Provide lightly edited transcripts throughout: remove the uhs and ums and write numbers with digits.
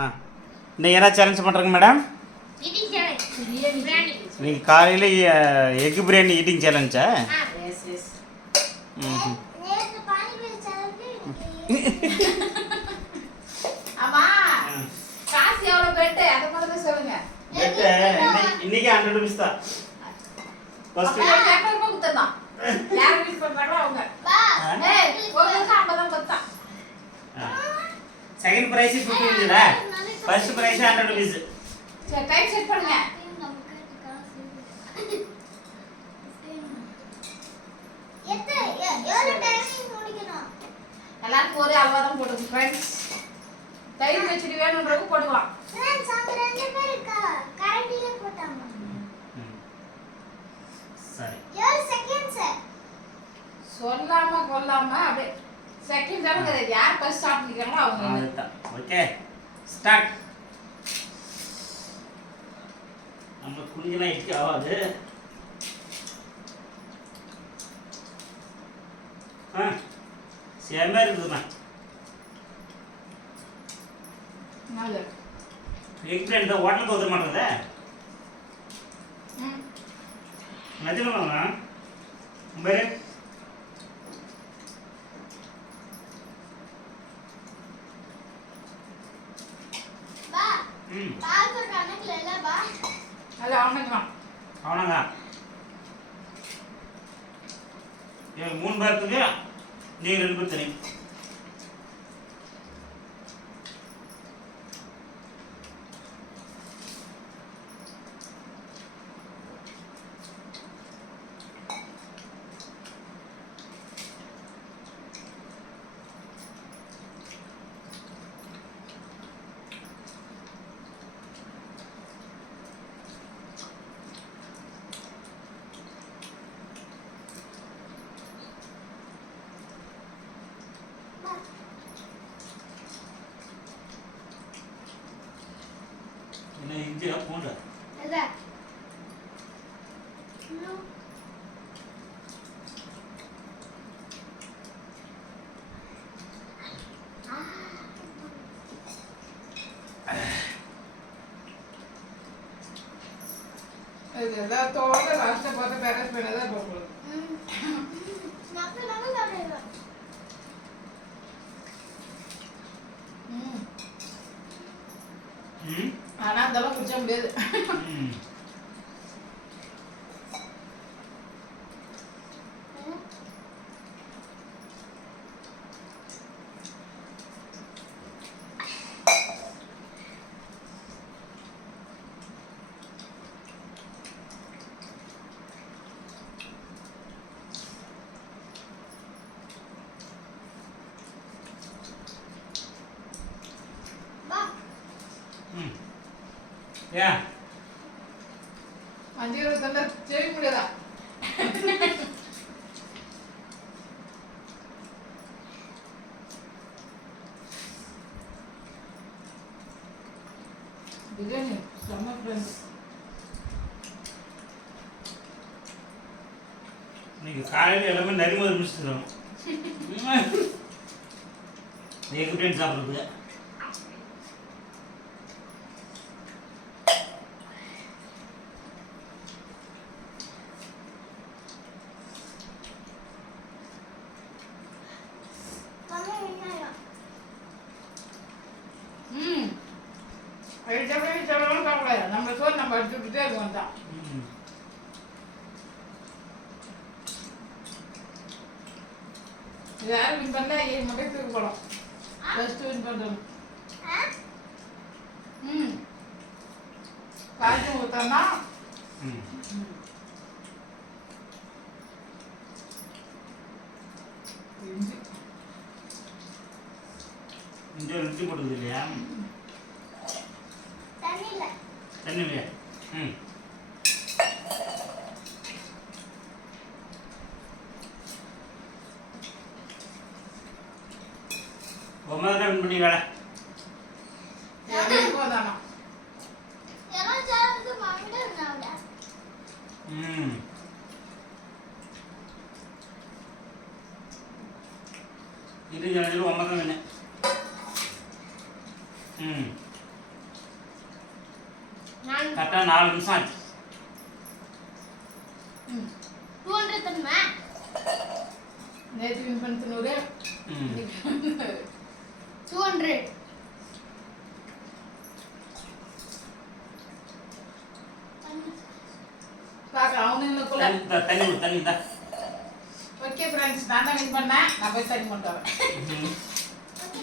ஆ இன்னைக்கு என்ன சேலஞ்ச் பண்ணுறங்க மேடம்? நீங்கள் காலையில் எக் பிரியாணி ஈட்டிங் சேலஞ்சா? ம் இன்னைக்கு 100 rupees தான். ஃபர்ஸ்ட் செகண்ட் பிரைஸ் 50 இருக்குடா. First prize 100 rupees. சரி டைம் செட் பண்ணுங்க. எவ்வளவு டைமிங் முடிக்கணும்? எல்லாரும் ஒரே அளவா தான் போடுங்க फ्रेंड्स. டைம் வச்சிட்டு வேணும்ன்றவங்க போடுவாங்க. फ्रेंड्स அவங்க ரெண்டு பேரும் கரெக்ட்ல போட்டாங்க. சரி. எவ்வளவு செகண்ட்ஸ்? சொல்லாம கொல்லாம அப்படியே செகண்ட் தானங்க யார் ஃபர்ஸ்ட் ஸ்டார்ட் பண்ணிக்கிறாங்களோ அவங்க. அதுதான். ஓகே. ஸ்டார்ட். நம்ம குனிஞ்சனா இருக்கு ஆவாது. சேமா இருக்குதுமா. நல்ல. எக் பிரியாணி தான் ஹோட்டலுக்கு ஒதுக்க மாட்டேங்குதே. நிஜமாவா? உம்பே பா பாத்து கணக்குல இல்ல பா. அது அவனங்க. ஏ 3 பேருக்கு நீ 2 பேர் தனி. என்ன இஞ்சி பூண்டு இல்ல இதெல்லாம் தோட லாஸ்ட் பார்த்து பேரஸ் பண்ணதா போகுது. மக்கள் நம்ம சாப்பிடுறோம். ஆனா அதெல்லாம் குடிச்ச முடியாது. யா 5 செய்ய முடியாதா? பிரியாணி செம்ம ஃப்ரெண்ட்ஸ். நீங்க காலையில எல்லாமே நரிமோது முடிச்சிடுறோம். எக் பிரியாணி சாப்பிடுறது நம்ம சோறு நம்ம எடுத்துக்கிட்டே இருக்கோம் தான். யாரும் வின் பண்ணா மட்டும் தூக்கு போடும். ஃபர்ஸ்ட் வின் பண்றோம். காய்ச்சி ஊத்தனா இஞ்சி ருச்சி போடுது இல்லையா? தண்ணி இல்லையா? ரொம்ப தான் வின் பண்ணி வேலை. போதானா இது ஜனவரி 9 வின்னு. கரெக்டாக 4 நிமிஷம் ஆச்சு. 200 தருமா? நேற்று வின் பண்ண 100. 200. பாக்க அவனுக்குள்ள தண்ணி தான். ஓகே फ्रेंड्स, நான் தான் வின் பண்ணேன். நான் போய் தண்ணி கொண்டு வரேன். Okay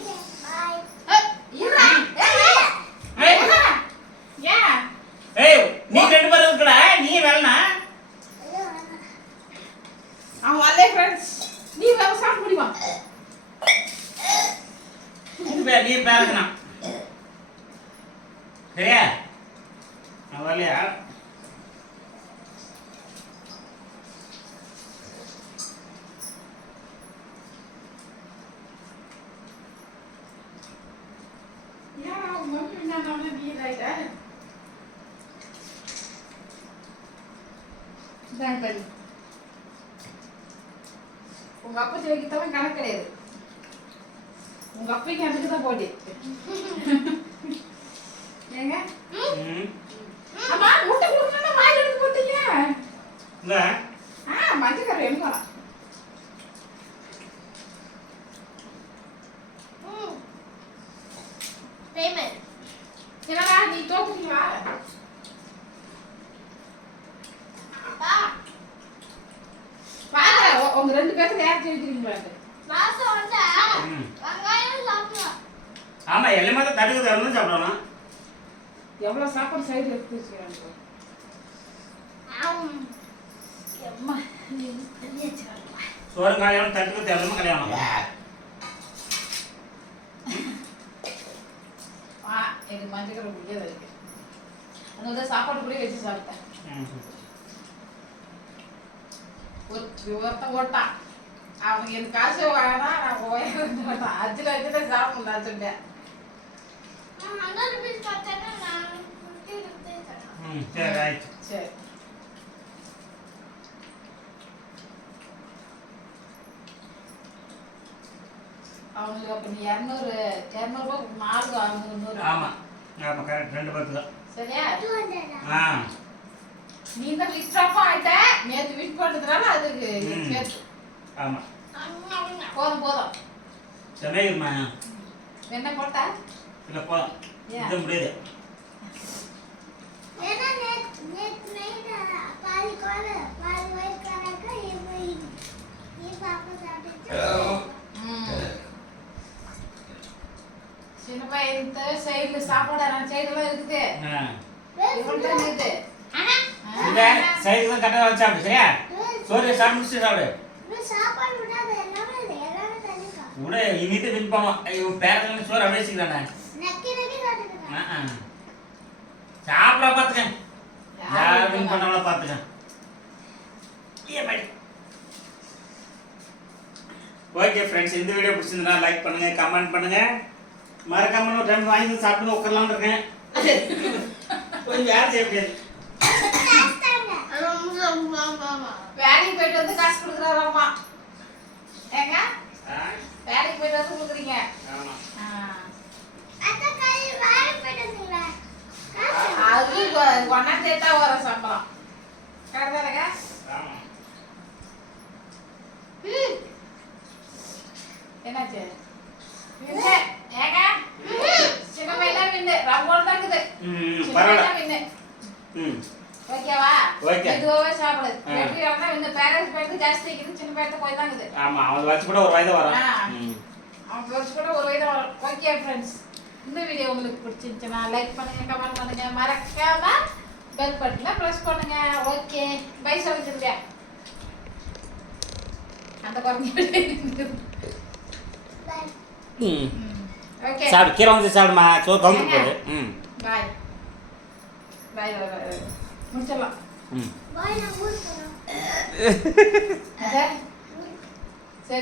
bye. ஏய் நீ 2 பேர் இருக்கடா, நீ வரலனா? அவன் வரல फ्रेंड्स. நீ வர சாப்பிட முடியுமா? நீ பேரக்கனா. சரியா? நான் வரலையா? உங்க அப்பா ஜெயிக்கத்தான் கணக்கு கிடையாது. உங்க அப்பைக்கு அதுக்கு தான் போட்டி. ஏங்க அம்மா முட்டை குடுக்கணும்னா வாயில எடுத்து போட்டீங்க. இந்த மஞ்சக்கரை எடுக்கலாம். பேமெண்ட் என்னடா நீ தோக்குறீங்களா? பாரு உங்க 2 பேருக்கு யார் ஜெயிக்கிறீங்களா? நான் சொல்றேன் வெங்காயம் சாப்பிடலாம். ஆமா எல்லாமே தான் தடுக்குது, எல்லாம் சாப்பிடலாம். எவ்வளவு சாப்பாடு சைடுல எடுத்து வச்சிருக்காங்க. அம்மா நீ தண்ணி வச்சிரலாம். சோறு காலையில தடுக்குது, எல்லாமே கல்யாணம். எனக்கு மஞ்சக்கரை பிடிக்காது இருக்கு. அதனால சாப்பாடு கூட வச்சு சாப்பிட்டேன். ஒருத்த ஓட்டான் அவங்க எனக்கு காசு வாங்கினா நான் போயிட்டேன். அஜில வச்சுதான் சாப்பிடலாம் சொன்னேன். சரி அவங்களுக்கு அப்ப நீ 200 ரூபாய் 4 500. ஆமா ஆமா கரெக்ட் 2 பேருக்கு தான். சரியா? நீ தான் விஸ்டாப்பா ஆயிட்ட. நேத்து வின் பண்ணதுனால அதுக்கு சேர்த்து. ஆமா போதும் சமையல்மா என்ன போட்டா? இல்ல போதும் இது முடியாது. ஏன்னா நேத்து நைட் பாதி கோல பாதி வயிறு கணக்க நீ பாப்பா சாப்பிட்டு. சின்ன பையன் இந்த சைடுல சாப்பாடு நான் சைடுலாம் இருக்குது. இவன்ட்ட இருக்குது. இந்த சைடுல தான் கட்ட வச்சு சாப்பிடு. சரியா? சோறு சாப்பிட்டு சாப்பிடு. சாப்பாடு விடாத எல்லாமே தண்ணிக்கா. உடே இனிட்டு வின் பண்ணுவான். இவன் பேரத்துல சோறு அப்படியே வச்சுக்கிறானே. நக்கி சாப்பிட்டுக்க. சாப்பிட பாத்துக்க. யார் வின் பண்ணால பாத்துக்க. ஓகே ஃப்ரெண்ட்ஸ், இந்த வீடியோ பிடிச்சிருந்தா லைக் பண்ணுங்க, கமெண்ட் பண்ணுங்க. மறக்காம ஒரு டைம் வாங்கி சாப்பிட்டு உட்காரலாம்னு இருக்கேன். கொஞ்சம் வேலை செய்ய முடியாது. வேலைக்கு போயிட்டு வந்து காசு கொடுக்குறாராமா. ஏங்க வேலைக்கு போயிட்டு வந்து கொடுக்குறீங்க. அது ஒன்னா சேர்த்தா வர சம்பளம் கரெக்டாங்க. என்னாச்சு? ஏங்க சின்ன பையன் வின்னு ரங்கோட தான் இருக்குது. பரவாயில்ல. ஓகேவா? ஓகே. இதுவே சாப்பிடு. வெற்றி வரனா இந்த பேரண்ட்ஸ் பேருக்கு ஜாஸ்தி இருக்குது. சின்ன பையன் போய் தான் இருக்குது. ஆமா அவன் வச்சு கூட ஒரு வயது வரும். அவன் வச்சு கூட ஒரு வயது வரும். ஓகே फ्रेंड्स, இந்த வீடியோ உங்களுக்கு பிடிச்சிருந்துச்சுனா லைக் பண்ணுங்க, கமெண்ட் பண்ணுங்க, மறக்காம பெல் பட்டனை பிரஸ் பண்ணுங்க. ஓகே பை சொல்லுங்க. அந்த குறஞ்சு ஓகே சாப்பிடு, கீரை வந்து சாப்பிடுமா. சோறு கவுந்து போடு. பை பை முடிச்சிடலாம். பாய் நான் ஊருக்கு போறேன். அதான்